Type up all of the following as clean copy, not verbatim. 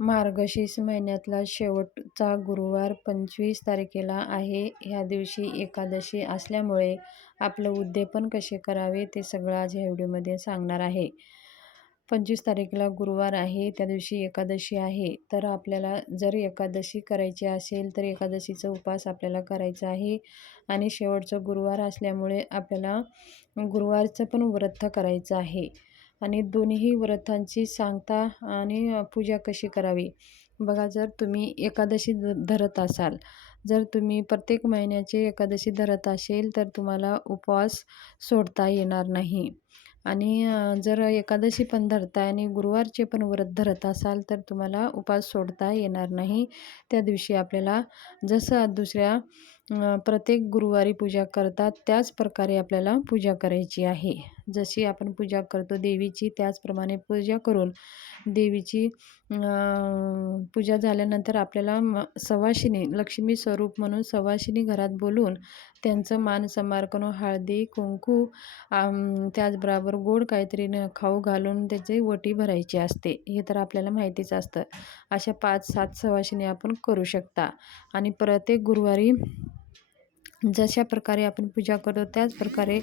मार्गशीर्ष महिन्यातला शेवटचा गुरुवार 25 तारखेला आहे. ह्या दिवशी एकादशी असल्यामुळे आपलं उद्यापन कसे करावे ते सगळं आज ह्या व्हिडिओमध्ये सांगणार आहे. 25 तारखेला गुरुवार आहे, त्या दिवशी एकादशी आहे. तर आपल्याला जर एकादशी करायची असेल तर एकादशीचा उपवास आपल्याला करायचा आहे. आणि शेवटचं गुरुवार असल्यामुळे आपल्याला गुरुवारचं पण व्रत करायचं आहे. आणि दोन्ही व्रतांची सांगता आणि पूजा कशी करावी बघा. जर तुम्ही एकादशी धरत असाल, जर तुम्ही प्रत्येक महिन्याची एकादशी धरत असेल तर तुम्हाला उपवास सोडता येणार नाही. आणि जर एकादशी पण धरताय आणि गुरुवारचे पण व्रत धरत असाल तर तुम्हाला उपवास सोडता येणार नाही. त्या दिवशी आपल्याला जसं दुसऱ्या प्रत्येक गुरुवारी पूजा करतात त्याच प्रकारे आपल्याला पूजा करायची आहे. जशी आपण पूजा करतो देवीची त्याचप्रमाणे पूजा करून देवीची पूजा झाल्यानंतर आपल्याला सवाशिनी, लक्ष्मी स्वरूप म्हणून सवाशिनी घरात बोलवून त्यांचं मान सन्मान करून हळदी कुंकू त्याचबरोबर गोड काहीतरी खाऊ घालून त्याची ओटी भरायची असते. हे तर आपल्याला माहितीच असतं. अशा 5-7 सवाशिनी आपण करू शकता. आणि प्रत्येक गुरुवारी जशा प्रकारे आपण पूजा करतो त्याच प्रकारे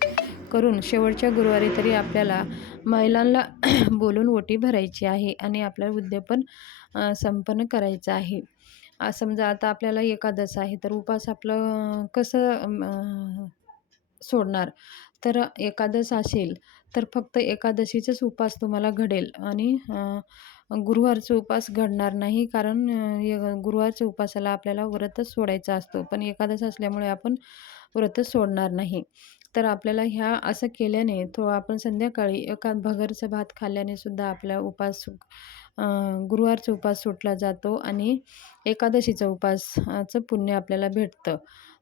करून शेवटच्या गुरुवारी तरी आपल्याला महिलांना बोलून ओटी भरायची आहे आणि आपल्याला उद्यापन संपन्न करायचं आहे. समजा आता आपल्याला एकादश आहे तर उपवास आपलं कसं सोडणार. तर एकादश असेल तर फक्त एकादशीचाच उपवास तुम्हाला घडेल आणि गुरुवारचा उपवास घडणार नाही. कारण गुरुवारच्या उपवासाला आपल्याला व्रतच सोडायचा असतो, पण एकादश असल्यामुळे आपण व्रतच सोडणार नाही. तर आपल्याला ह्या असं केल्याने आपण संध्याकाळी एका भगरचा भात खाल्ल्याने सुद्धा आपला उपवास गुरुवारचा उपवास सुटला जातो आणि एकादशीचा उपवासाचं पुण्य आपल्याला भेटतं.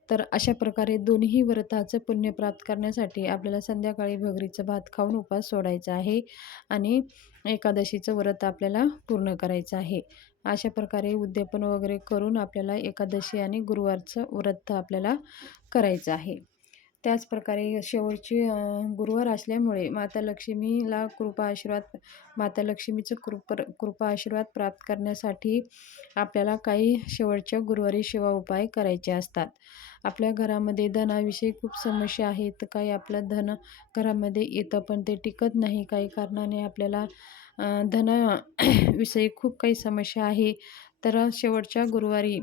तर अशा प्रकारे दोन्ही व्रताचं पुण्य प्राप्त करण्यासाठी आपल्याला संध्याकाळी भगरीचा भात खाऊन उपवास सोडायचा आहे आणि एकादशीचं व्रत आपल्याला पूर्ण करायचं आहे. अशा प्रकारे उद्यापन वगैरे करून आपल्याला एकादशी आणि गुरुवारचं व्रत आपल्याला करायचं आहे. त्याचप्रकारे शेवटची गुरुवार असल्यामुळे माता लक्ष्मीला माता लक्ष्मीचं कृपा आशीर्वाद प्राप्त करण्यासाठी आपल्याला काही शेवटच्या गुरुवारी सेवा उपाय करायचे असतात. आपल्या घरामध्ये धनाविषयी खूप समस्या आहेत. काही आपलं धन घरामध्ये येतं पण ते टिकत नाही. काही कारणाने आपल्याला धनाविषयी खूप काही समस्या आहे. तर शेवटच्या गुरुवारी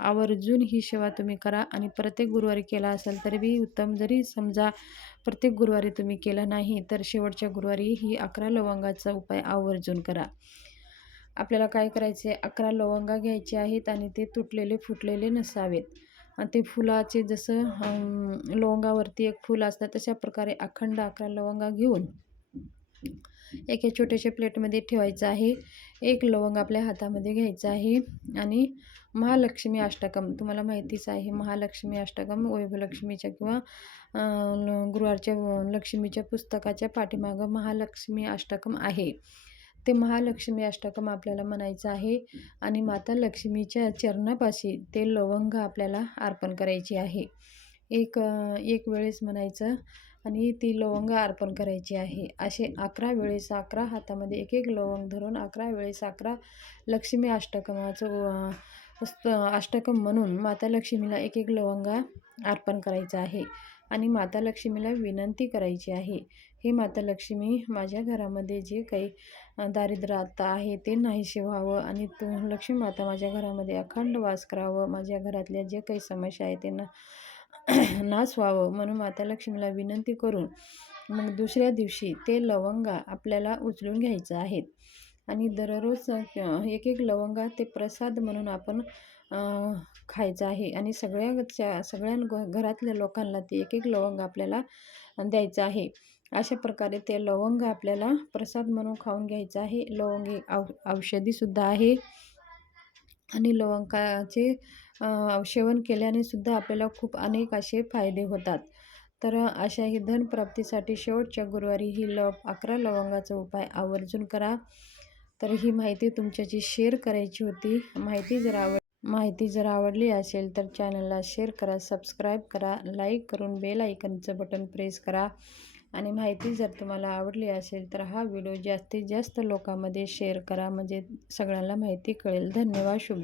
आवर्जून ही सेवा तुम्ही करा. आणि प्रत्येक गुरुवारी केला असेल तरी बी उत्तम. जरी समजा प्रत्येक गुरुवारी तुम्ही केला नाही तर शेवटच्या गुरुवारी ही 11 लवंगाचा उपाय आवर्जून करा. आपल्याला काय करायचे, 11 लवंगा घ्यायचे आहेत आणि ते तुटलेले फुटलेले नसावेत. आणि ते फुलाचे जसं लवंगावरती एक फूल असतं तशा प्रकारे अखंड 11 लवंगा घेऊन एका छोट्याशा प्लेटमध्ये ठेवायचं आहे. एक लवंग आपल्या हातामध्ये घ्यायचं आहे आणि महालक्ष्मी अष्टकम, तुम्हाला माहितीच आहे महालक्ष्मी अष्टकम वैभवलक्ष्मीच्या किंवा गुरुवारच्या लक्ष्मीच्या पुस्तकाच्या पाठीमागं महालक्ष्मी अष्टकम आहे. ते महालक्ष्मी अष्टकम आपल्याला म्हणायचं आहे आणि माता लक्ष्मीच्या चरणापाशी ते लवंग आपल्याला अर्पण करायची आहे. एक वेळेस म्हणायचं आणि ती लवंग अर्पण करायची आहे. असे 11 वेळेस 11 हातामध्ये एक लवंग धरून 11 वेळेस 11 लक्ष्मी अष्टकमाचं अष्टकम म्हणून माता लक्ष्मीला एक लवंगा अर्पण करायचं आहे. आणि माता लक्ष्मीला विनंती करायची आहे, हे माता लक्ष्मी, माझ्या घरामध्ये जे काही दारिद्र्य आता आहे ते नाहीसे व्हावं आणि लक्ष्मी माता माझ्या घरामध्ये अखंड वास करावं. माझ्या घरातल्या जे काही समस्या आहे ते नाश व्हावं म्हणून माता लक्ष्मीला विनंती करून मग दुसऱ्या दिवशी ते लवंगा आपल्याला उचलून घ्यायचं आहेत. आणि दररोज एक लवंगा ते प्रसाद म्हणून आपण खायचं आहे. आणि सगळ्या घरातल्या लोकांना ते एक लवंग आपल्याला द्यायचं आहे. अशा प्रकारे ते लवंग आपल्याला प्रसाद म्हणून खाऊन घ्यायचं आहे. लवंग एक औषधीसुद्धा आहे आणि लवंगाचे सेवन केल्याने सुद्धा आपल्याला खूप अनेक असे फायदे होतात. तर अशा ही धनप्राप्तीसाठी शेवटच्या गुरुवारी ही 11 लवंगाचा उपाय आवर्जून करा. तर ही माहिती तुमच्याशी शेअर करायची होती. माहिती जर आवडली असेल तर चॅनलला शेअर करा, सबस्क्राईब करा, लाईक करून बेल आयकनचं बटन प्रेस करा. आणि माहिती जर तुम्हाला आवडली असेल तर हा व्हिडिओ जास्तीत जास्त लोकांमध्ये शेअर करा, म्हणजे सगळ्यांना माहिती कळेल. धन्यवाद. शुभ